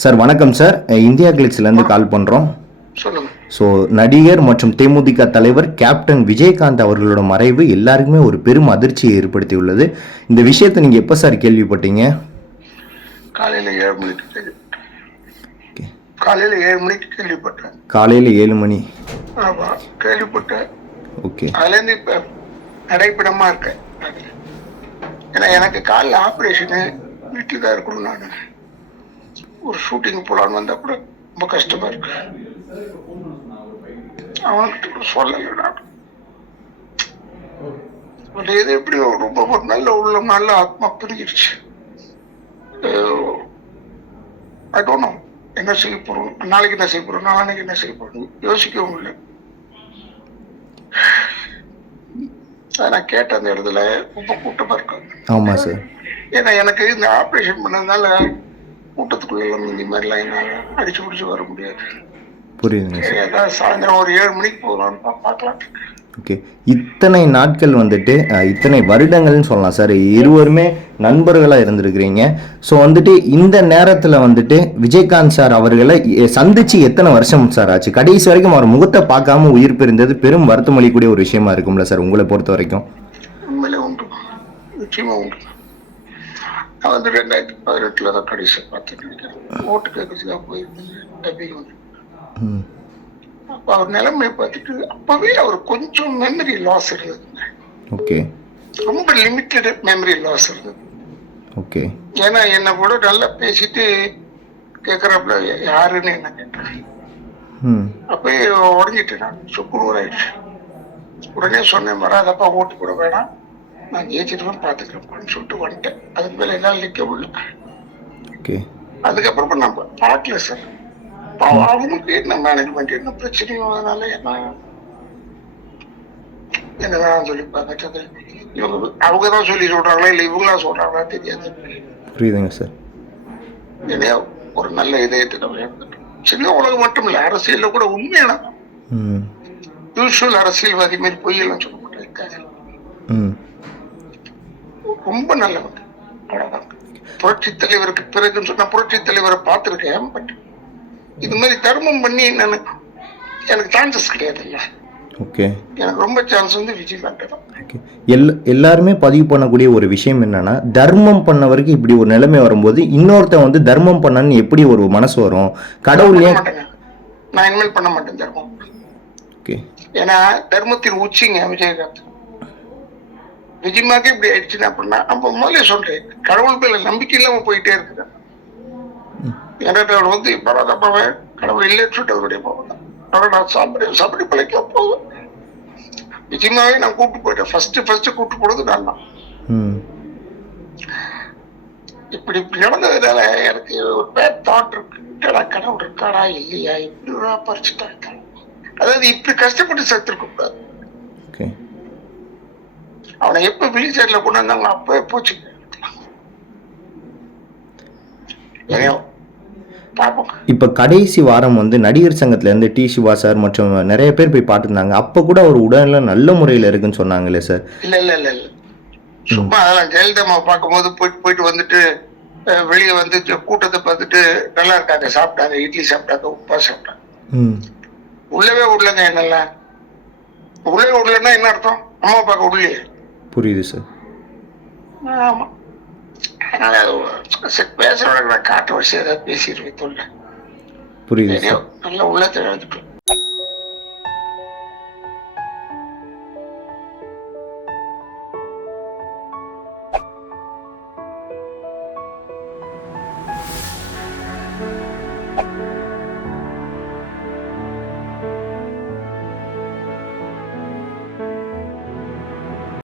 Sir வணக்கம் sir. India கிளிட்ஸ்லேருந்து கால் பண்ணுறோம். சொல்லுங்க. ஸோ நடிகர் மற்றும் தேமுதிக தலைவர் கேப்டன் விஜயகாந்த் அவர்களோட மறைவு எல்லாருக்குமே ஒரு பெரும் அதிர்ச்சியை ஏற்படுத்தியுள்ளது. இந்த விஷயத்தை நீங்கள் எப்போ சார் கேள்விப்பட்டீங்க? காலையில் 7 மணிக்கு காலையில் 7 மணிக்கு கேள்விப்பட்டேன். காலையில் 7 மணி. ஆமாம், கேள்விப்பட்டேன். ஓகே. அதுலேருந்து இப்போ நடைப்பிடமா இருக்கேன். ஏன்னா எனக்கு காலில் ஆப்ரேஷனு, வீட்டில் தான் இருக்கணும். நான் ஒரு ஷூட்டிங் போகலான்னு வந்தால் கூட ரொம்ப கஷ்டமா இருக்கு. அவன்கிட்ட கூட சொல்லலை நான். பட் எது எப்படியோ ரொம்ப ஒரு நல்ல உள்ளம், நல்ல ஆத்மா பிரிஞ்சிருச்சு. ஐ டோன்ட் நோ என்ன செய்ய போறோம், நாளைக்கு என்ன செய்ய போறோம், நாளைக்கு என்ன செய்ய போறோம் யோசிக்கவும் இல்லை. நான் கேட்ட அந்த இடத்துல ரொம்ப கூட்டமா இருக்காங்க. ஆமா சார். ஏன்னா எனக்கு இந்த ஆப்ரேஷன் பண்ணதுனால கூட்டத்துக்குள்ள இந்த மாதிரிலாம் என்னால் அடிச்சு பிடிச்சி வர முடியாது. புரியுதுங்க சார். ஏதாவது சாயந்தரம் ஒரு 7 மணிக்கு போகலான்னு பார்க்கலாம். ஓகே. இத்தனை நாட்கள் வந்துட்டு இத்தனை வருடங்கள்னு சொல்லலாம் சார், இருவருமே நண்பர்களாக இருந்திருக்கிறீங்க. ஸோ வந்துட்டு இந்த நேரத்தில் வந்துட்டு விஜயகாந்த் சார் அவர்களை சந்திச்சு எத்தனை வருஷம் சார் ஆச்சு? கடைசி வரைக்கும் அவர் முகத்தை பார்க்காம உயிர் பிரிந்தது பெரும் வருத்தம் அளிக்கக்கூடிய ஒரு விஷயமா இருக்கும்ல சார் உங்களை பொறுத்த வரைக்கும்? உண்மையிலே உண்டு, நிச்சயமா உண்டு. நான் வந்து 2018 தான் கடைசி பார்த்து நினைக்கிறேன். ஓட்டு கேட்கறதுக்காக போயிருந்தேன். அப்ப அவர் நிலைமை பார்த்துட்டு அப்பவே அவர் கொஞ்சம் மெமரி லாஸ் இருந்தது. ஓகே. ரொம்ப லிமிட்டட் மெமரி லாஸ் இருந்தது. ஓகே. ஏன்னா என்ன கூட நல்லா பேசிட்டு கேட்கறப்ப யாருன்னு என்ன கேட்டேன். அப்பயே உடஞ்சிட்டு நான் சுக்குநூறு ஆயிடுச்சு. உடனே சொன்னேன், வராதப்பா ஓட்டு கூட வேணாம், நான் ஏற்றிட்டு பார்த்துக்கிறேன் சொல்லிட்டு வந்துட்டேன். அதுக்கு மேல என்னால் நிற்க முடியல. ஓகே. அதுக்கப்புறம் நம்ம பார்க்கல சார். அவங்களுக்கு என்ன மேனேஜ்மெண்ட் என்ன பிரச்சனையும், அதனால என்ன வேணாம் சொல்லி பார்க்கறது. இவங்க அவங்கதான் சொல்லி சொல்றாங்களா இல்ல இவங்களா சொல்றாங்களா தெரியாது. புரியுதுங்க சார். ஏன்னா ஒரு நல்ல இதயத்தை நம்ம எடுத்துட்டோம். சின்ன உலகம் மட்டும் இல்ல, அரசியல்ல கூட உண்மையான யூஸ்வல் அரசியல்வாதி மாதிரி பொய்யெல்லாம் சொல்ல மாட்டேன். ரொம்ப நல்லவங்க, அவ்வளவுதான். புரட்சி தலைவருக்கு பிறகுன்னு சொன்னா புரட்சி தலைவரை பார்த்திருக்கேன். பட் இது மாதிரி தர்மம் பண்ணி எனக்கு சான்சஸ் கிடையாது. இல்ல, ஓகே. எனக்கு ரொம்ப சான்ஸ் வந்து விஜயகாந்த் தான். எல்லாருமே பதிவு பண்ணக்கூடிய ஒரு விஷயம் என்னன்னா, தர்மம் பண்ணவருக்கு இப்படி ஒரு நிலைமை வரும்போது இன்னொருத்த வந்து தர்மம் பண்ணன்னு எப்படி ஒரு மனசு வரும்? கடவுள் நான் இனிமேல் பண்ண மாட்டேன் தர்மம். ஓகே. ஏன்னா தர்மத்தின் உச்சிங்க விஜயகாந்த். விஜயமாக்கு இப்படி ஆயிடுச்சுன்னா அப்படின்னா நம்ம முதல்ல சொல்றேன், கடவுள் மேல நம்பிக்கை இல்லாம போயிட்டே இருக்குது. ஏன்னா வந்து பரவாயில்ல, கடவுள் இல்லைன்னு சொல்லிட்டு அவருடைய போவேன். நான் சாப்பிடி பழைக்க போவேன். நிச்சயமாவே நான் கூப்பிட்டு போயிட்டேன். ஃபர்ஸ்ட் கூப்பிட்டு போனது நான் தான். இப்படி நடந்ததுனால எனக்கு ஒரு பேட் தாட் இருக்கு. கடவுள் இருக்காடா இல்லையா, இப்படி பறிச்சுட்டா இருக்காங்க. அதாவது இப்படி கஷ்டப்பட்டு செத்துருக்க கூடாது. அவனை எப்ப விழிச்சேர்ல கொண்டு வந்தாங்க அப்பவே போச்சு. இப்ப கடைசி வாரம் வந்து நடிகர் சங்கத்துல இருந்து டி சிவா சார் மற்றும் நிறைய பேர் போய் பார்த்துருந்தாங்க. அப்ப கூட ஒரு உடல்நிலை நல்ல முறையில இருக்குன்னு சொன்னாங்களே சார்? இல்ல சும்மா அதெல்லாம் ஜெயலலிதா பார்க்கும்போது போயிட்டு வந்துட்டு வெளியே வந்து கூட்டத்தை பார்த்துட்டு நல்லா இருக்காங்க, சாப்பிட்டாங்க, இட்லி சாப்பிட்டாங்க, உப்பா சாப்பிட்டாங்க. உள்ளவே விடலங்க. என்னெல்லாம் உள்ளவே விடலன்னா என்ன அர்த்தம்? அம்மா அப்பாவுக்கு உள்ளே. புரியுது சார். ஆமா, அதனால பேசுறோட காட்டு வச்சு ஏதாவது பேசிடுவேன். தொல்லை. புரியுது. நல்லா உள்ளத்தை எழுதிட்டு